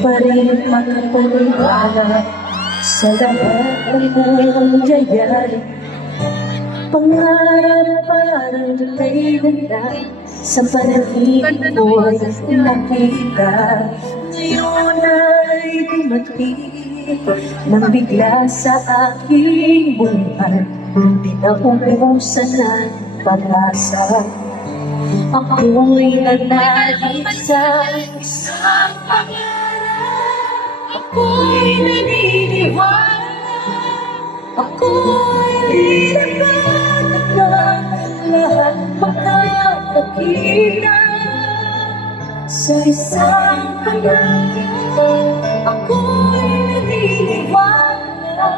pa rin makapaniwala sa lahat ng nangyayari. Pangarap parang may ganda sa panaginip ko'y nakita. Ngayon ay dumating nang bigla sa aking buhay, di na umusan ng pag-asa. Ako'y nanalig sa isang pangarap. Ako'y naniniwala. Ako'y pinagpatagal lahat makakakita sa isang pangarap. Ako'y naniniwala.